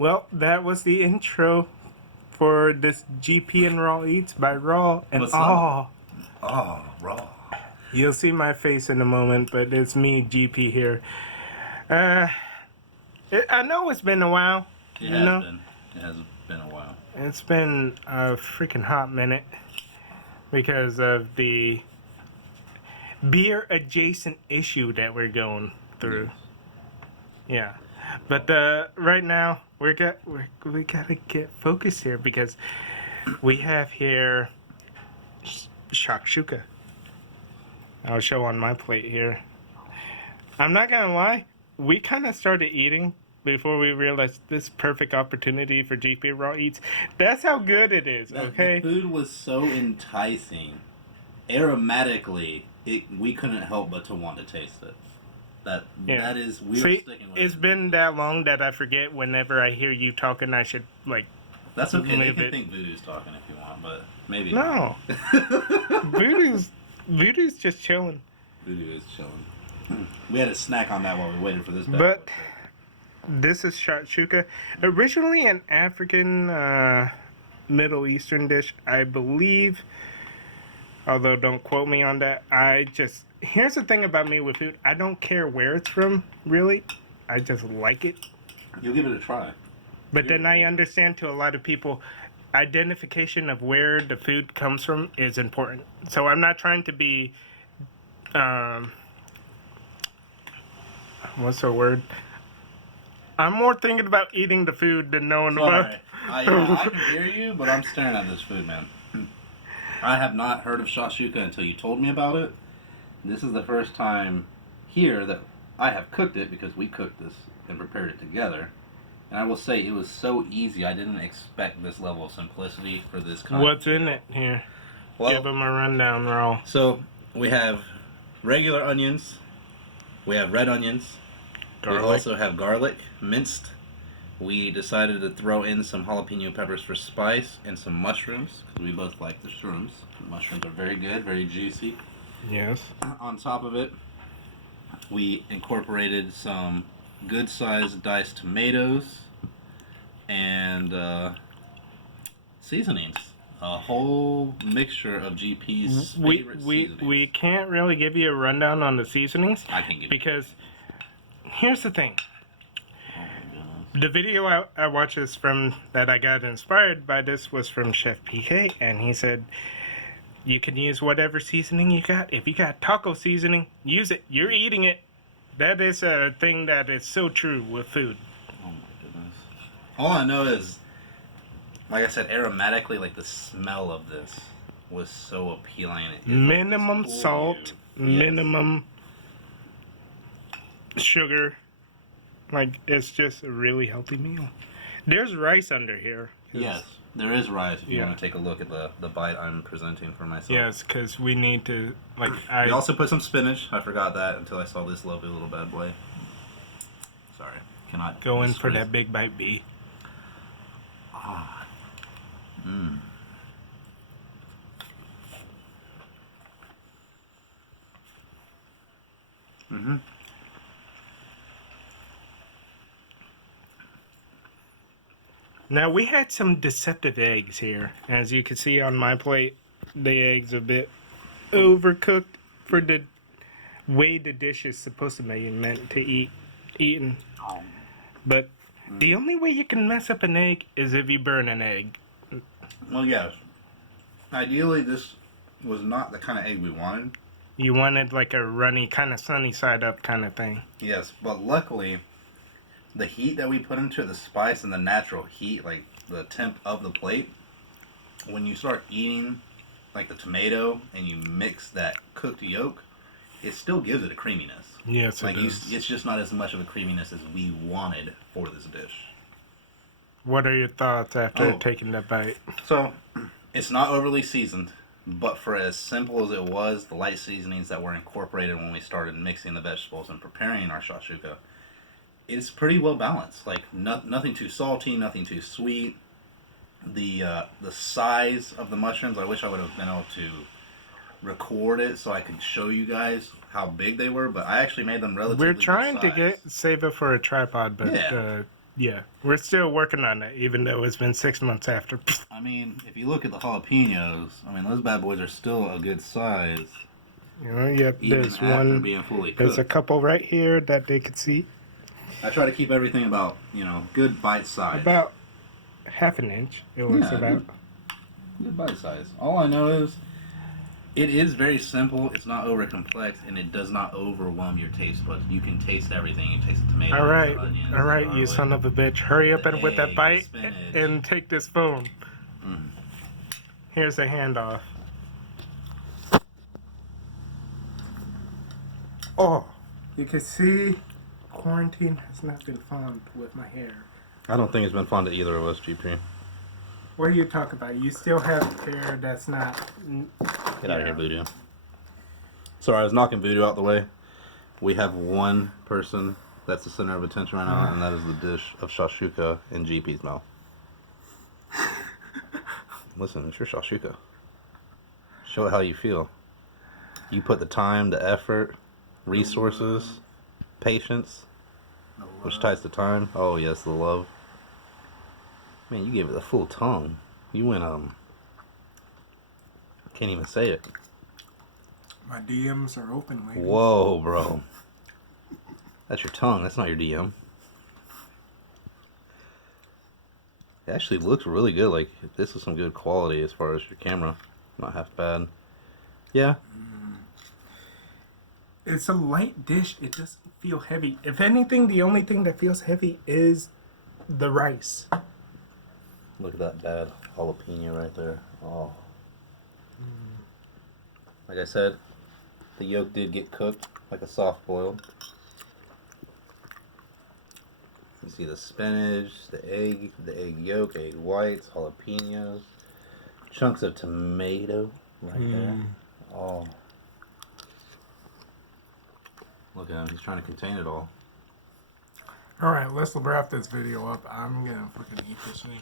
Well, that was the intro for this GP and Raw Eats by Raw and What's up? Aw. Oh, Raw. You'll see my face in a moment, but it's me, GP here. Uh, I know it's been a while. It has been. It has been a while. It's been a freaking hot minute because of the beer adjacent issue that we're going through. Yeah, but right now we gotta get focused here because we have here Shakshuka. I'll show on my plate here. I'm not gonna lie, we kind of started eating before we realized this perfect opportunity for GP Raw Eats. That's how good it is. Okay. The food was so enticing. Aromatically, we couldn't help but to want to taste it. That is we're See, sticking with it's it. been that long that I forget whenever I hear you talking. I should like. That's okay. They live can it. think Voodoo's talking if you want, but maybe No, Voodoo's just chilling. Voodoo is chilling. We had a snack on that while we waited for this. But this is shakshuka, originally an African Middle Eastern dish, I believe. Although don't quote me on that. Here's the thing about me with food. I don't care where it's from, really. I just like it. You'll give it a try. But then I understand to a lot of people, identification of where the food comes from is important. So I'm not trying to be, what's the word? I'm more thinking about eating the food than knowing about. I can hear you, but I'm staring at this food, man. I have not heard of shakshuka until you told me about it. This is the first time here that I have cooked it because we cooked this and prepared it together. And I will say it was so easy. I didn't expect this level of simplicity for this kind. What's in it here? Well, Give them a rundown, Raw. So we have regular onions. We have red onions. Garlic. We also have garlic, minced. We decided to throw in some jalapeno peppers for spice and some mushrooms because we both like the shrooms. The mushrooms are very good, very juicy. Yes. On top of it, we incorporated some good-sized diced tomatoes and seasonings. A whole mixture of GP's favorite seasonings. We can't really give you a rundown on the seasonings. I can give because here's the thing. The video I watched this from that I got inspired by this was from Chef PK, and he said you can use whatever seasoning you got. If you got taco seasoning, use it. You're eating it. That is a thing that is so true with food. Oh my goodness. All I know is, like I said, aromatically, like the smell of this was so appealing. Minimum salt, minimum sugar. Like, it's just a really healthy meal. There's rice under here. Yes, there is rice if you want to take a look at the bite I'm presenting for myself. Yes, because we need to, like, We also put some spinach. I forgot that until I saw this lovely little bad boy. Sorry, cannot go in for that big bite B. Ah. Mmm. Mm-hmm. Now, we had some deceptive eggs here. As you can see on my plate, the eggs are a bit overcooked for the way the dish is supposed to be meant to eaten. But the only way you can mess up an egg is if you burn an egg. Well, yes. Ideally, this was not the kind of egg we wanted. You wanted like a runny, kind of sunny side up kind of thing. Yes, but luckily, the heat that we put into it, the spice and the natural heat, like the temp of the plate, when you start eating like the tomato and you mix that cooked yolk, it still gives it a creaminess. Yes, like it does. It's just not as much of a creaminess as we wanted for this dish. What are your thoughts after taking that bite? So, it's not overly seasoned, but for as simple as it was, the light seasonings that were incorporated when we started mixing the vegetables and preparing our shakshuka, it's pretty well balanced. Like nothing too salty, nothing too sweet. The size of the mushrooms, I wish I would have been able to record it so I could show you guys how big they were, but I actually made them relatively We're trying good to size. save it for a tripod, but Yeah, we're still working on it, even though it's been 6 months after. I mean, if you look at the jalapenos, I mean, those bad boys are still a good size. You know, yep, Even there's after one. being fully There's a cooked. couple right here that they could see. I try to keep everything about, good bite size. About half an inch, it looks about. Good bite size. All I know is it is very simple. It's not over complex, and it does not overwhelm your taste buds. You can taste everything. You taste the tomatoes, Alright, the onions, alright, the you garlic. son of a bitch. Hurry up the and with that egg, bite the spinach. and take this phone. Mm. Here's a handoff. Oh, you can see quarantine has not been fun with my hair. I don't think it's been fun to either of us, GP. What are you talking about? You still have hair that's not... Get out of here, Voodoo. Sorry, I was knocking Voodoo out the way. We have one person that's the center of attention right now, and that is the dish of Shakshuka in GP's mouth. Listen, it's your Shakshuka. Show it how you feel. You put the time, the effort, resources, patience, which ties to time. Oh, yes, the love. Man, you gave it the full tongue. You went, can't even say it. My DMs are open, ladies. Whoa, bro. That's your tongue. That's not your DM. It actually looks really good. Like, this is some good quality as far as your camera. Not half bad. Yeah. It's a light dish. It doesn't feel heavy. If anything, the only thing that feels heavy is the rice. Look at that bad jalapeno right there. Oh. Like I said, the yolk did get cooked like a soft boil. You see the spinach, the egg yolk, egg whites, jalapenos, chunks of tomato right there. Oh. Look at him, he's trying to contain it all. Alright, let's wrap this video up. I'm gonna fucking eat this thing.